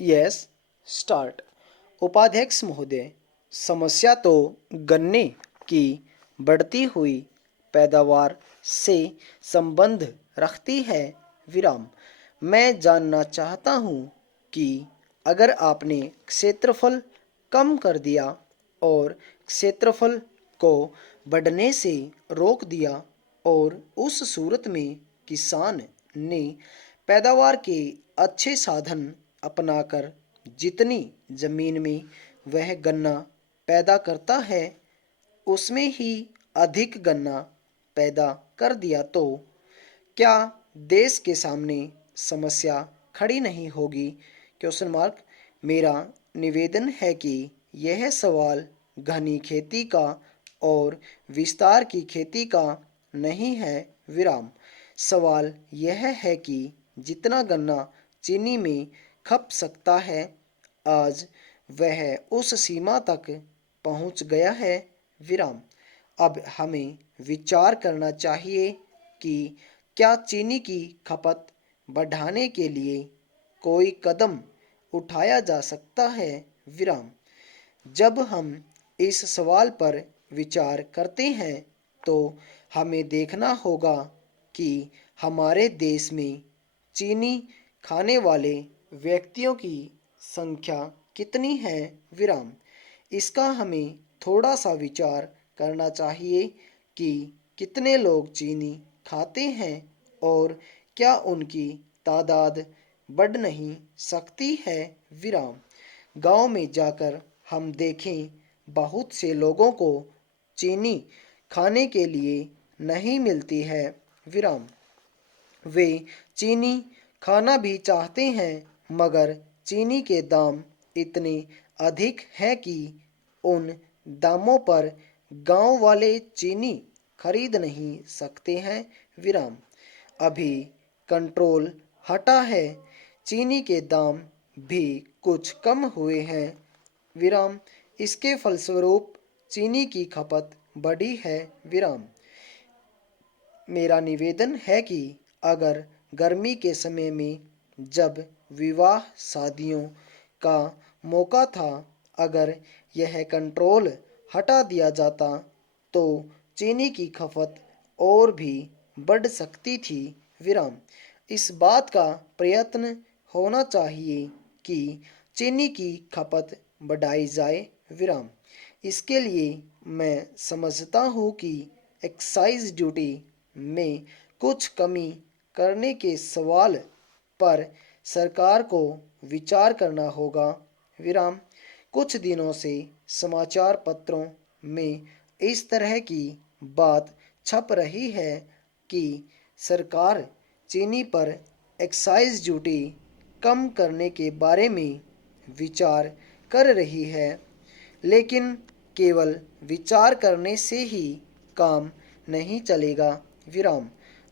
Yes start. उपाध्यक्ष महोदय, समस्या तो गन्ने की बढ़ती हुई पैदावार से संबंध रखती है। विराम। मैं जानना चाहता हूँ कि अगर आपने क्षेत्रफल कम कर दिया और क्षेत्रफल को बढ़ने से रोक दिया और उस सूरत में किसान ने पैदावार के अच्छे साधन अपनाकर जितनी जमीन में वह गन्ना पैदा करता है उसमें ही अधिक गन्ना पैदा कर दिया तो क्या देश के सामने समस्या खड़ी नहीं होगी? Question mark. मेरा निवेदन है कि यह सवाल घनी खेती का और विस्तार की खेती का नहीं है। विराम। सवाल यह है कि जितना गन्ना चीनी में खप सकता है आज वह उस सीमा तक पहुंच गया है। विराम। अब हमें विचार करना चाहिए कि क्या चीनी की खपत बढ़ाने के लिए कोई कदम उठाया जा सकता है। विराम। जब हम इस सवाल पर विचार करते हैं तो हमें देखना होगा कि हमारे देश में चीनी खाने वाले व्यक्तियों की संख्या कितनी है। विराम। इसका हमें थोड़ा सा विचार करना चाहिए कि कितने लोग चीनी खाते हैं और क्या उनकी तादाद बढ़ नहीं सकती है। विराम। गांव में जाकर हम देखें बहुत से लोगों को चीनी खाने के लिए नहीं मिलती है। विराम। वे चीनी खाना भी चाहते हैं मगर चीनी के दाम इतने अधिक हैं कि उन दामों पर गांव वाले चीनी खरीद नहीं सकते हैं। विराम। अभी कंट्रोल हटा है, चीनी के दाम भी कुछ कम हुए हैं। विराम। इसके फलस्वरूप चीनी की खपत बढ़ी है। विराम। मेरा निवेदन है कि अगर गर्मी के समय में जब विवाह शादियों का मौका था अगर यह कंट्रोल हटा दिया जाता तो चीनी की खपत और भी बढ़ सकती थी। विराम। इस बात का प्रयत्न होना चाहिए कि चीनी की खपत बढ़ाई जाए। विराम। इसके लिए मैं समझता हूँ कि एक्साइज ड्यूटी में कुछ कमी करने के सवाल पर सरकार को विचार करना होगा। विराम। कुछ दिनों से समाचार पत्रों में इस तरह की बात छप रही है कि सरकार चीनी पर एक्साइज ड्यूटी कम करने के बारे में विचार कर रही है, लेकिन केवल विचार करने से ही काम नहीं चलेगा। विराम।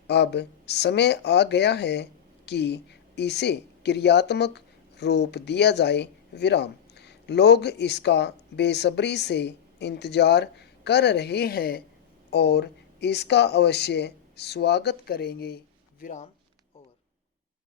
अब समय आ गया है कि इसे क्रियात्मक रूप दिया जाए। विराम। लोग इसका बेसब्री से इंतजार कर रहे हैं और इसका अवश्य स्वागत करेंगे। विराम।